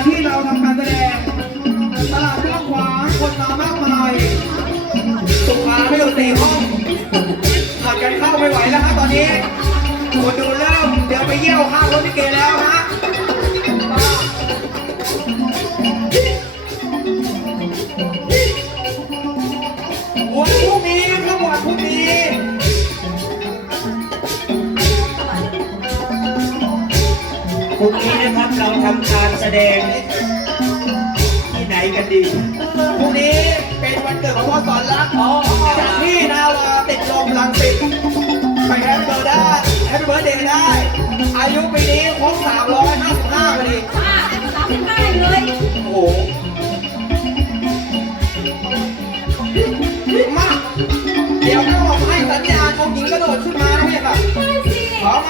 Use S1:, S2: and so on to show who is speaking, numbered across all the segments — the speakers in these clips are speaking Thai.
S1: ที่เราทำการแสดงตลาดกว้างขวางคนมามากมายสุขาไม่อยู่4 ห้องผัดกันเข้าไม่ไหวแล้วครับตอนนี้คนดูเริ่มเดินไปเยี่ยวข้างรถลิเกแล้วฮะวันพรุ่งนี้ครับวันพรุ่งนี้
S2: นะครับเราทำการแสดงที่ไหนกันดี
S1: พรุ่งนี้เป็นวันเกิดของพ่อสอนรักจากที่นาวาติดลมรังสิตไปแฮปปี้เบิร์ดได้แฮปปี้เบิร์ดเดย์ได้อายุปีนี้ครบ355พอดี
S3: 35เลย
S1: โอ้โหมาเดี๋ยวถ้าบอกให้สัญญาณองค์หญิงกระโดดขึ้นมานะพี่ค่ะพร้อมไหม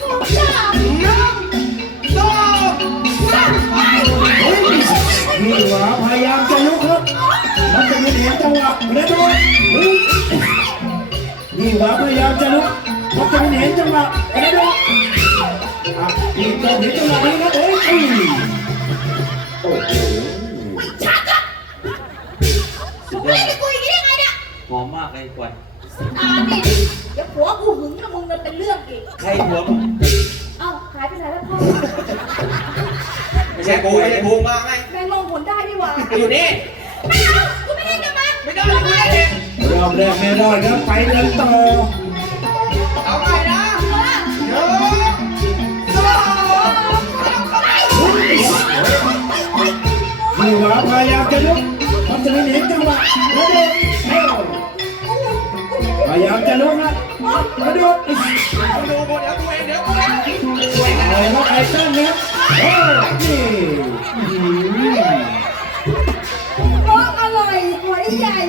S2: นี่หว่าพยายามจะลุกครับมันจะมีเห็นจังหวะกระโดดนี่หว่าพยายามจะลุกมันจะมีเห็นจังหวะกระโดดนี่ก็เห็นจังหวะนี้ครับโอ้โห
S3: ชัดอ่ะมึงเล่นกับกูอย่างนี้ได้ไงเนี่ย
S2: หอมมากเลยกวน
S3: นี่เดี๋ยวผัวกูหึงกับมึงมันเป็นเรื่องอีก
S2: ใครหัวมึง
S3: เอ้าหายไปไหนแล้วพ่อ
S1: ไม่ใช่กูไม่ใช่กูมาไง
S3: แมงมองผลได้ดีว่า
S1: อยู่นี่
S3: ไม่เอากูไม่เล่นกับมัน
S1: ไม่ได้กูไม่เล่น
S2: รอบแรกไม่รอดครับไปกันต่อ
S1: เอาไปนะ
S2: นี่หว่าพยายามจะลุกมันจะมีเห็นจังหวะกระโดดพยายามจะลุกนะกระโดด
S1: ดูบนเดี๋ยวกูเอง
S2: เอาละไอ้ต้นเนี่ยนี่
S3: โอ้อร่อยหอยใหญ่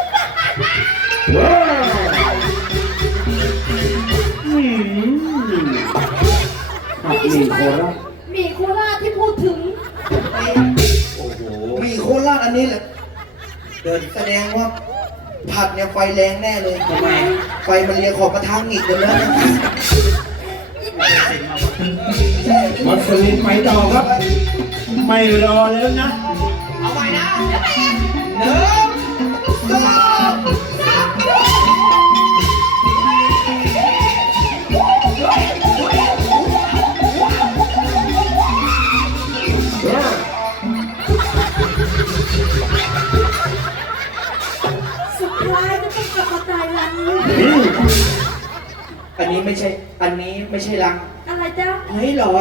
S2: มีโคราช
S3: มีโคราชที่พูดถึง
S1: โอ้โหมีโคราชอันนี้แหละเดินแสดงว่าผัดเนี่ยไฟแรงแน่เลย
S2: ทำไม
S1: ไฟมันเรียกขอบกระทะหงิกเลยนะ
S2: มัสลินไปต่อครับไม่รอแล้วนะ
S1: เอาใหม่นะ1 2 3
S3: สุดท้ายจะต้องกลับมาตายรัง
S1: อันนี้ไม่ใช่รัง
S3: อะไรจ๊ะ
S1: เฮ้ยหลอด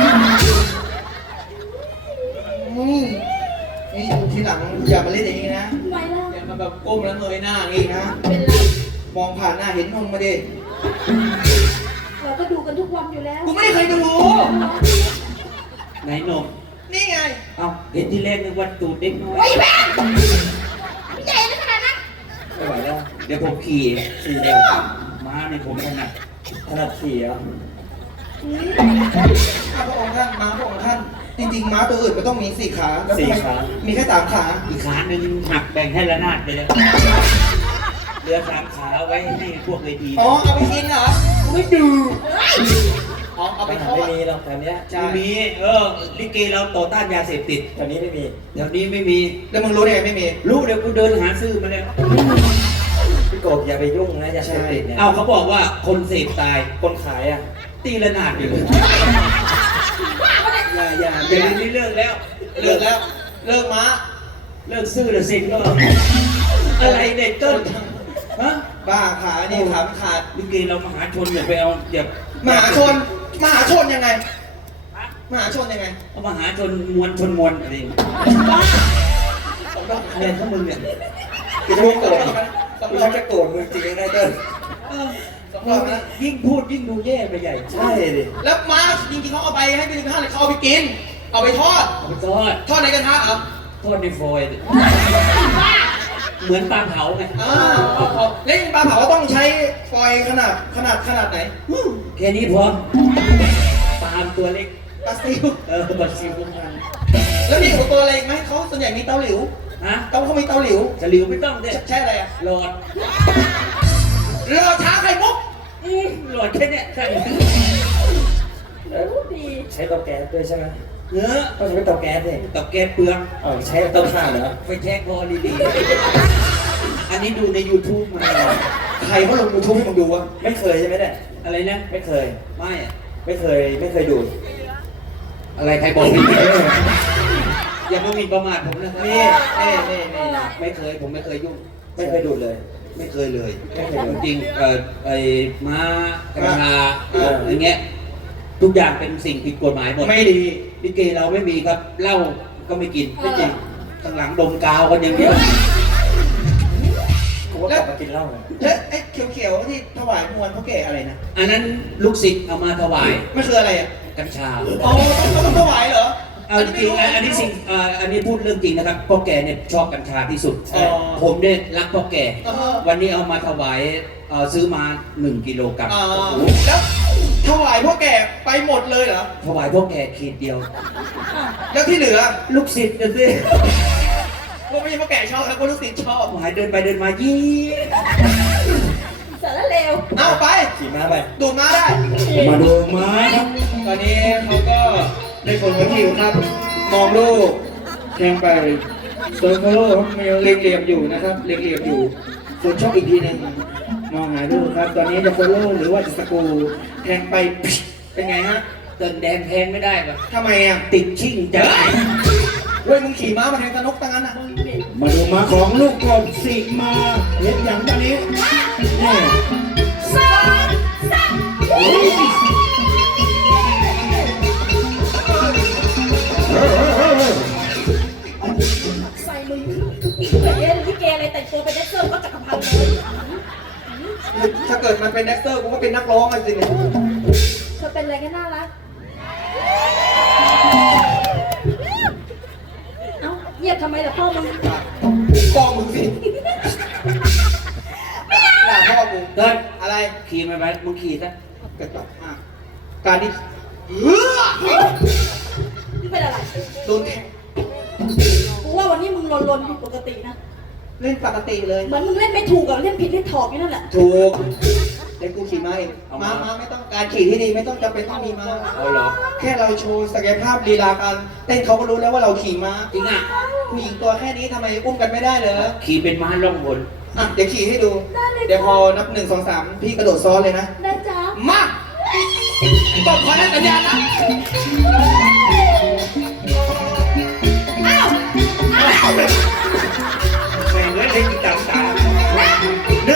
S1: นี่ทีหลังอย่ามาเล่นอย่างนี้นะ
S3: ทำไมล่ะ
S1: อย่ามาแบบก้มแล้วเงยหน้าอย่างนี้นะ
S3: เป็นไร
S1: มองผ่านหน้าเห็นนมมาดิ
S3: เราก็ดูกันทุกวันอยู่แล้ว
S1: กูไม่ได้เคยดู
S2: ไหนนม
S1: นี่ไง
S2: เอ้าเห็นที่แรกนึกว่าตูดเด็กน้อย
S3: โอ้ยแม่ไม่ใหญ่ขนาดนั้น
S2: ไม่ไหวแล้วเดี๋ยวผมขี่เร็วม้าในผมถนัดขี่อ่ะ
S1: พระองค์ท่านม้าพระองค์ท่านจริงๆม้าตัวอื่นมันต้องมี4 ขา
S2: 4 ขา
S1: มีแค่3 ขา
S2: อีกขาหนึ่งหักแบ่งให้ระนาดไปเลยเหลือ3 ขาไว้ให้พวกเวที
S1: อ๋อเอาไปกินเหรอไม่ดูเอาไปทอด
S2: ไม่มีหรอกแถวนี้ไม่มีลิเกเราต่อต้านยาเสพติดแถวนี้ไม่มีแถวนี้ไม่มี
S1: แล้วมึงรู้ได้ไงไม่มี
S2: รู้เดี๋ยวกูเดินหาซื้อมาเลยพี่โกบอย่าไปยุ่งนะยาเสพติดเนี่ยเอาเขาบอกว่าคนเสพตายคนขายอ่ะตีระนาดอยู่อย่าเดี๋ยวนี้เลิกแล้ว
S1: เลิกม้า
S2: เลิกซื้อเดี๋ยวสิก็อะไรเด็กต้นฮะ
S1: บ้าขานี่ขาไม่ขาด
S2: ลิเกเรามหาชนอย่าไปเอาอย่าม
S1: หาชนยังไงมหาชนยังไง
S2: เอามหาชนมวลอะไรเนี่ยถ้ามึงเนี่ย
S1: กูจะโกรธจะโกรธมึงจริงไงเต้น
S2: ยิ่งพูดยิ่งดูแย่ไปใหญ่ใช่ดิ
S1: แล้วม้าจริงๆเขาเอาไปให้เป็นข้าวเลยเขาเอาไปกินเอาไปทอดในกระทะเหรอ
S2: ทอดในฟอยล์เหมือนปลาเผาไง
S1: เล่นปลาเผาต้องใช้ฟอยล์ขนาดไหน
S2: แค่นี้พอปลาตัวเล็ก
S1: ปลาซิว
S2: ปลาซิวพวกนั้น
S1: แล้วมีอุปกรณ์อะไรไหมเขาส่วนใหญ่มีเตาหลิวเขามีเตาหลิว
S2: จะหลิวไม่ต้องเนี่ย
S1: ใช่อะไรอะ
S2: หลอด
S1: ช้าไข่มุก
S2: หลอดแค่เนี้ยใช่
S3: ดี
S2: ใช้เตาแก๊สด้วยใช่ไหม
S4: เนื้อ
S2: ต้องใช้เตาแก๊สเนี่ย
S4: เตาแก๊สเปลือง
S2: ใช้เตาถ่านเหรอ
S4: ไฟแช็กพอดีๆอันนี้ดูใน YouTube มา
S1: ใครเขาลงยูทูบให้มึงดูวะ
S2: ไม่เคยใช่ไหมเนี่ย
S4: อะไรนะ
S2: ไม่เคย
S4: ไม่อะ
S2: ไม่เคยดูด
S4: อะไรใครบอกไม่อย่ามาหมิ่นประมาทผมนะครับ
S2: นี่
S4: ไม่เคยผมไม่เคยยุ่ง
S2: ไม่เคยดูดเลย
S4: ไม่เคยเลย
S2: ไม่เคยเลย
S4: จริงไอ้ม้ากัญชาอย่างเงี้ยทุกอย่างเป็นสิ่งผิดกฎหมายหมด
S1: ไม่ดี
S4: ลิเกเราไม่มีครับเหล้าก็ไม่กินไม่จริงข้างหลังดมกาวกันอย่างเดียว
S2: กูว่ากลับมากินเหล้าเลย
S1: แล้วไอ้เขียวๆที่ถวายมวลพ่อแก่อะไรนะ
S4: อันนั้นลูกศิษย์เอามาถวาย
S1: ไม่คืออะไรอ่ะ
S4: กัญชา
S1: อ๋อต้องถวายเหรอ
S4: เอาจริงๆอันนี้สิ่งอันนี้พูดเรื่องจริงนะครับพ่อแก่เนี่ยชอบกัญชาที่สุด
S1: อ๋อ
S4: ผมเนี่ยรักพ่อแก่
S1: เออ
S4: วันนี้เอามาถวายซื้อมา1 กิโลกรัม
S1: อ่าแล้วถวายพ่อแก่ไปหมดเลยเหรอ
S4: ถวายพ่อแก่ขีดเดียว
S1: แล้วที่เหลือ
S4: ลูกศิษย์นะสิ
S1: ก็ไม่ใช่พ่อแก่ชอบแล้วก็ลูกศิษย์ชอบ
S4: หายเดินไปเดินมายี่
S3: สารเลว
S1: เอาไป
S2: ขี่ม้าไป
S1: ดูดมาได้
S2: มาดูม้าครับ
S1: ตอนนี้เขาก็ได้ผลวัตถุครับ มองลูกแทงไปโซโคโล่มีเรียงๆอยู่นะครับเรียงๆอยู่ส่วนช่องอีกทีหนึงมองหาลูกครับ ตอนนี้จะโฟโล่หรือว่าจะสกรูแทงไปเป็นไงฮะ
S4: เตินแดงแทงไม่ได้แบบ
S1: ทำไมอ่ะ
S4: ติดชิ่งจัง
S1: เว้ยมึงขี่ม้ามาแทงสนุกตั้งนั้นอ่ะ
S2: มาดูม้าของลูกกบสิมาเห็นอย่างตอนนี้นี่
S3: สองสาม ใส่มึงเล่นลิเกอะไรแต่งตัวเป็นแดนเซอร์ก็จักรพันธ์เลย
S1: ถ้าเกิดมันเป็นแดนเซอร์กูก็เป็นนักร้องกันสิเนี่ย
S3: เธอเป็นอะไรกันน่ารัก เอ้าเงียบทำไมล่ะพ่อมึง
S1: ป้องมึงสิด่าพ่อกู
S4: เดิน
S1: อะไร
S4: ขี่มาไปมึงขี่ซะ
S1: กระจอกอ่ะการที่เฮ้อ
S3: นี่เป็นอะไร
S1: โดนแทง
S3: กูว่าวันนี้มึงลนๆผิดปกตินะ
S1: เล่นปกติเลย
S3: เหมือนมึงเล่นไม่ถูกกับเล่นผิดเล่นถอกอยู่นั่นแหละ
S1: ถูกเดี๋ยวกูขี่ม้าเองม้าไม่ต้องการขี่ที่ดีไม่ต้องจำเป็นต้องมีม้า
S4: เอาเหรอ
S1: แค่เราโชว์ศักยภาพลีลาการเต้นเขาก็รู้แล้วว่าเราขี่ม้า
S4: จริงอ่ะ
S1: ผู้หญิงตัวแค่นี้ทำไมอุ้มกันไม่ได้เหรอ
S4: ขี่เป็นม้าล่องหน
S1: อ่ะเดี๋ยวขี่ให้ดู เดี๋ยวพอนับ1 2 3พี่กระโดดซ้อนเลยนะ
S3: ได้จ้า
S1: มาตบขอให้สัญญาณนะ
S3: อ้าว
S4: แม่งเล่นเล่นกีตาร์ตา
S1: 1 2 3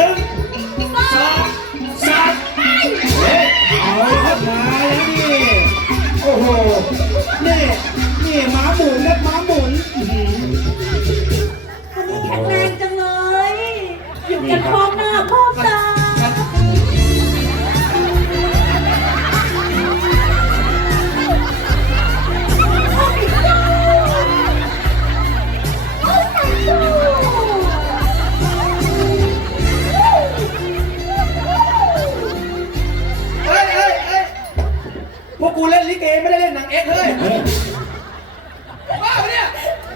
S2: เอาเลยครับมาแล้วนี่โอ้โหนี่ม้าหมุนครับม้าหมุนอื้อหือ
S3: วันนี้แข็งแรงจังเลย อยู่กันพร้อมหน้าพร้อมตา
S1: เฮ้ยพวกกูเล่นลิเกไม่ได้เล่นหนังเอ็กซ์เฮ้ย
S2: เฮ้ย
S1: บ้าปะเนี่ย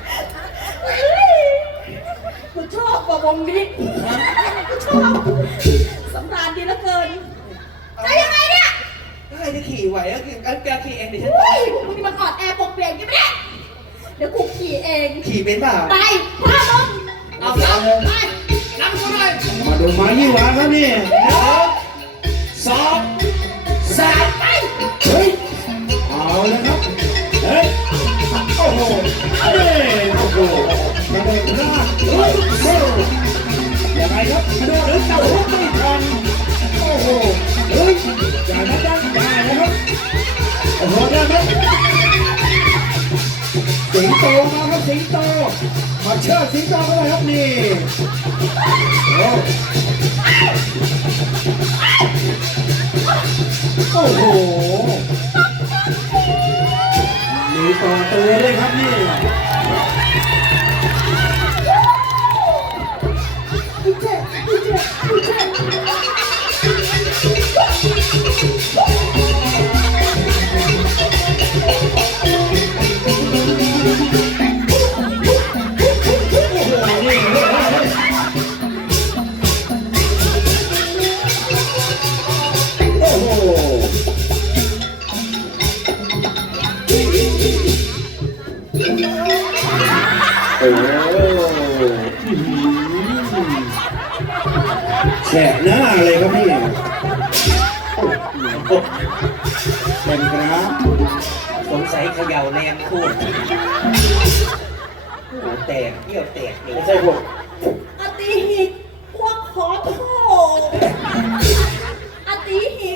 S3: กูชอบกว่าวงนี้กูชอบสำราญดีเหลือเกินจะยังไงเนี่ย
S1: ถ้าใครจะขี่ไหวก็คือการแกขี่เองดิฉัน
S3: เฮ้ยพวกนี้มันอ่อนแอปกเปลี่ยนกันไม่ได้เดี๋ยวกูขี่เอง
S1: ขี่เป็นเปล่า
S3: ไปพาลง
S1: เอาแล้วไปนับกูหน่อย
S2: มาดูม้ายี่หวาครับนี่
S1: 1 2 3
S3: ไป
S2: เฮ้ยเอาเลยครับเฮ้ยโอ้โหนี่โอ้โหกระโดดหน้าเฮ้ยเฮ้ยยังไงครับกระโดดหรือเต่าหัวไม่ทันโอ้โหเฮ้ยอย่านะจ๊ะอย่านะครับโอ้โหได้ไหมสิงโตมาครับสิงโตมาเชิดสิงโตกันเลยครับนี่โอ้โหมีต่อตัวด้วยครับนี่
S3: ดีเจดีเจดีเจ
S2: โอ้โหโอ้แฉะหน้าเลยครับพี่เป็นครับ
S4: สงสัยเขย่าแรงพูดหัวแตกเยี่ยวแตกเลย
S2: ไม่ใช่พวก
S3: อติหิกว่าขอโทษอติหิก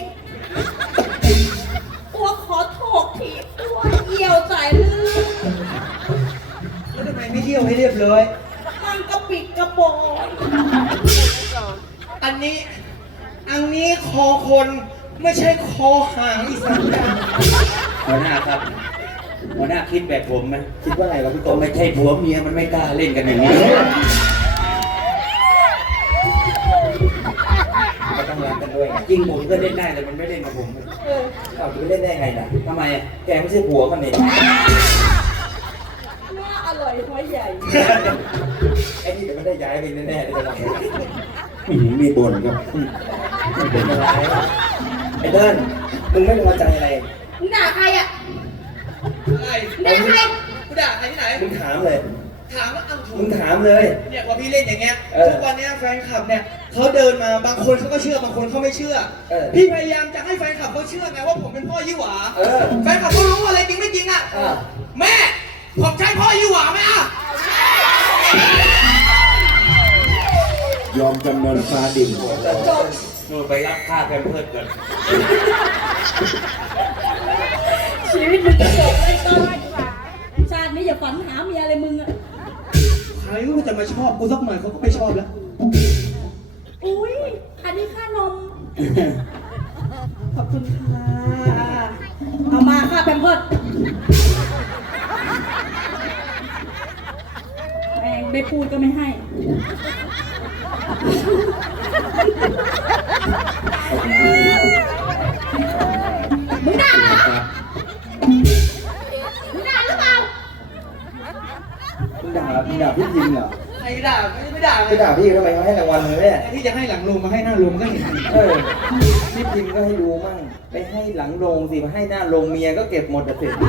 S3: ว่าขอโทษทีว่าเอี่ยวใจลืม
S1: แล้วทำไมไม่เที่ยวให้เรียบร้อย
S3: มันกระปิดกระปอย
S1: อันนี้คอคนไม่ใช่คอหางอีสันดาน
S4: หัวหน้าครับหัวหน้าคิดแบบผมไหม
S2: คิดว่าไงครับพี่
S4: ก็
S2: โต
S4: ไม่ใช่ผัวเมียมันไม่กล้าเล่นกันอย่างนี้
S2: ก็ต้องรักกันด้วยไง
S4: จริงผมก็เล่นได้แต่มันไม่เล่นกับผม
S2: เอาจะไปเล่นได้ไงล่ะ
S4: ทำไมอะ
S2: แกไม่ใช่ผัวมันนี่
S3: ว่าอร่อยหัวใหญ่
S2: ไอ้นี่เดี๋ยวมันได้ย้ายไปแน่ๆเลยเรามีบ่นครับไม่เป็นอะไรไอ้เติ้ลมึงไม่พอใจอะไร
S3: มึงด่าใครอ่ะ
S1: อะไร
S3: ด่าใคร
S1: กูด่าใครที่ไหน
S2: มึงถามเลย
S1: ถามว่าเอาถู
S2: มึ
S1: ก
S2: งถามเลย
S1: เนี่ยพอพี่เล่นอย่างเงี้ย
S2: เออ
S1: ทุกวันเนี้ยแฟนคลับเนี่ยเขาเดินมาบางคนเขาก็เชื่อบางคนเขาไม่เชื่อ
S2: เออ
S1: พี่พยายามจะให้แฟนคลับเขาเชื่อไงว่าผมเป็นพ่อยี่หวา
S2: เออ
S1: แฟนคลับเขารู้อะไรจริงไม่จริงอ่ะ
S2: อ่า
S1: แม่ผมใช่พ่อยี่หวาไหมอ่ะ
S2: ยอมจำนนฟ้าดิน
S3: จบ
S4: นู่นไปรับค่าแพมเพิร์สกัน
S3: ชีวิตมึงจะจบเลยต้นชาตินี้อย่าฝันหาเมียอะไรมึงอ่ะ
S1: ใครก็จะมาชอบกูสักหน่อยเขาก็ไม่ชอบแล้ว
S3: อุ้ยอันนี้ค่านม ขอบคุณค่ะ เอามาค่าแพมเพิร์สแม่งได้พูดก็ไม่ให้ มึงด่าเหรอ มึงด่าหรือเปล่า
S2: มึงด่าพี่ยิงเหรอ
S1: ใครด่าไม่ด่าเล
S2: พี่
S1: ย
S2: ด่าพี่ทำไมเขาให้รางวัลเลยเนี่ย
S1: ที่จะให้หลังลงมาให้หน้าลงก็เห็น
S2: เออพี่ยิงก็ให้ดูมั่งไปให้หลังโรงสิมาให้หน้าโรงเมียก็เก็บหมดอะสิ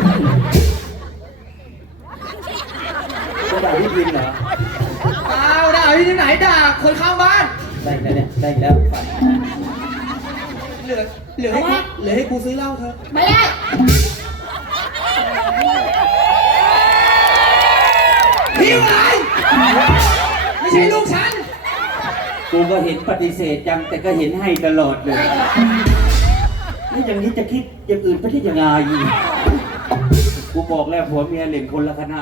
S2: จะด่าพี่ยิงเหรอ
S1: เปล่าด่าที่ไหนด่าคนข้างบ้าน
S2: ได้แล้วเนี่ยได้แล้วฝัน
S1: เหลือให้กูซื้อเหล้าเถอะ
S3: ไม่ได้
S1: พี่วายไม่ใช่ลูกฉัน
S4: กูก็เห็นปฏิเสธจังแต่ก็เห็นให้ตลอดเลยแล้วอย่างนี้จะคิดอย่างอื่นไปที่ยังไงกูบอกแล้วผัวเมียเล่นคนละคณะ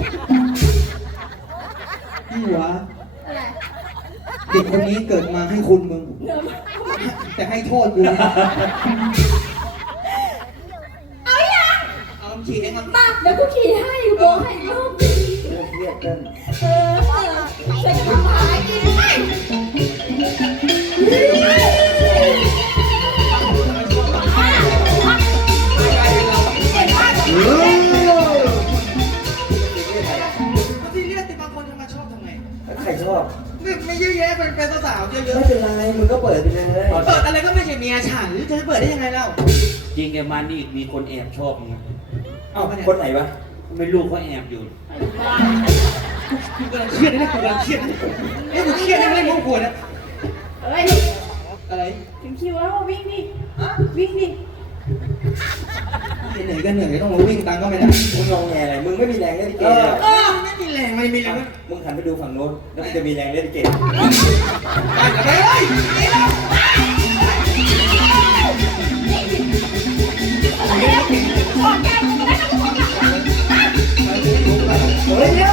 S1: พี่หวา
S3: อะไร
S1: เด็กคนนี้เกิดมาให้คุณมึง
S3: เดี๋ยวมา
S1: แต่ให้โทษกูนะ
S3: เอาอย่าง
S1: เอาขี่เองมัน
S3: มาเดี๋ยวกูขี่ให้กูบอกให้อีกรอบหนึง
S2: เรื่องเครียดเกิน
S3: ฉันจะทำหากินให้
S1: ที่เรียกติบางคนทำไมชอบทำไม
S2: ใครชอบ
S1: ไม่เยอะแยะเป็นสาวๆเยอะ
S2: ไม่เป็นไรมึงก็เปิดไปเลย
S1: ๆเปิดอะไรก็ไม่ใช่เมียฉันจะเปิดได้ยังไงเล่า
S4: จริงแกมานี่มีคนแอบชอบมึง
S2: เอ้าคนไหนวะ
S4: ไม่รู้เขาแอบอยู่
S1: กูกำลังเครียดนะกูกำลังเครียดนะเอ้ยกูเครียดนะไม่ได้โมโหนะ
S3: เฮ้ย
S1: อะไร
S3: ถึงคิวแล้ววิ่งดิวิ่งดิ
S1: เหนื่อยก็เหนื่อยต้องมาวิ่งตังก็ไม่ได้
S2: มึงงงแงอะไรมึงไม่มีแรงเล่นลิเก
S1: เออไม่มีแรงไม่มีแรง
S2: มึงหันไปดูฝั่งโน้นแล้วมึงจะมีแรงเล่นลิเก
S1: ไปเลยเฮ้ยเร็ว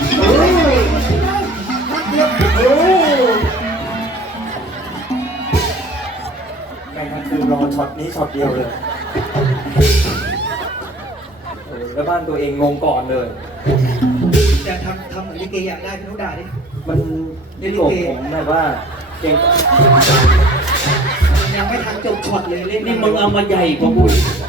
S2: แม่งคือรอช็อตนี้ช็อตเดียวเลยแล้วบ้านตัวเองงงก่อนเลย
S1: แต่ทำเหมือนลิเกอยากได้พี่นุ๊กด่าดิ
S2: มันนี่โกผมแบบว่าเก่ง
S1: ยังไม่ทันจบช็อตเลยเล่น
S4: นี่มึงเอามาใหญ่กว่ากู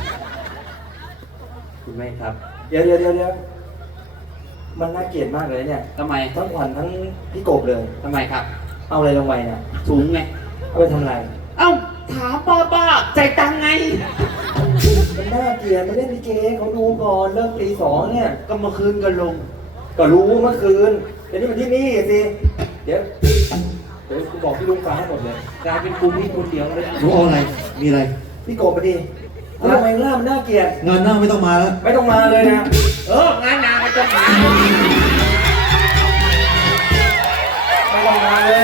S4: คุณแม่ครับ
S2: เดี๋ยวมันน่าเกลียดมากเลยเนี่ย
S4: ทำไม
S2: ทั้งขวัญทั้งพี่โกบเลย
S4: ทำไมครับ
S2: เอาอะไรลงไปเนี่ย
S4: ถุงไง
S2: เอาไปทำอะไร
S4: เอ้าถามป้าใจายตังค์ไง
S2: มันน่าเกลียดมาเล่นลิเกเขาดูก่อนเลิกตี 2เนี่ย
S4: ก็เมื่อคืนก็ลง
S2: ก็รู้เมื่อคืนแต่นี่มันที่นี่สิเดี๋ยวกูบอกพี่ลุงฟังให้หมดเลย
S4: กลายเป็นกูพี่คนเดียวเลย
S5: รู้เอาอะไร มีอะไร
S2: พี่โกบไปดิทำไมล่ามันน่าเกลียด
S5: งานหน้าไม่ต้องมาแล้ว
S2: ไม่ต้องมาเลยนะ
S4: งานนามันจะมา
S2: ไม่ต้องมาเลย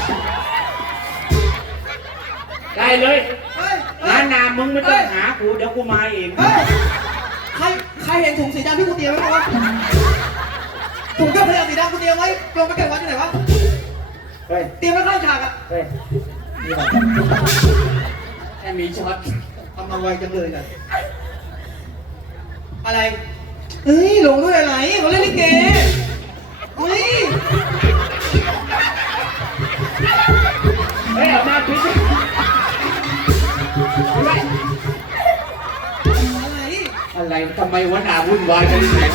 S4: ได้เลย
S1: เฮ้ย
S4: งานนามึงไม่ต้องหากูเดี๋ยวกูมาเอง
S1: เฮ้ยใครเห็นถุงสีดำที่กูเตรียมไว้บ้างวะถุงเครื่องเพลงสีดำกูเตรียมไว้ลงไปเก็บไว้ที่ไหนวะ
S2: เฮ้ย
S1: เตรียมไว้ข้างฉากอะ
S2: เฮ้ยนี่มัน
S4: แค่มีช็อต
S1: ทำมาไวจังเลยอะอะไรเฮ้ยลงด้วยอะไรเขาเล่นลิเกเฮ้ย
S4: เฮ้ยออกมาพิษ
S1: อะไร
S4: อะไรทำไมวะนาวุ่นวายกันเนี่ย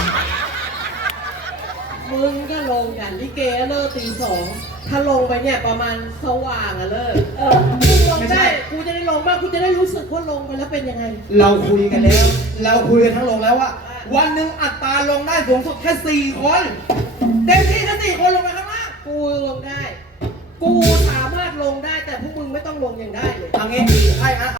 S3: มึงก็ลงกันลิเกเลิกตี 2ถ้าลงไปเนี่ยประมาณสว่างอะเลิกมึงลงได้กูจะได้ลงบ้างกูจะได้รู้สึกว่าลงไปแล้วเป็นยังไง
S1: เราคุยกันแล้ว เราคุยกันทั้งลงแล้วว่า วันหนึ่งอัตราลงได้สูงสุดแค่4 คนเต็มที่แค่4 คนลงไปข้างล่าง
S3: กูลงได้ กูสามารถลงได้แต่พวกมึงไม่ต้องลงอย่างได้เลย
S1: เอางี้ใช่ฮะ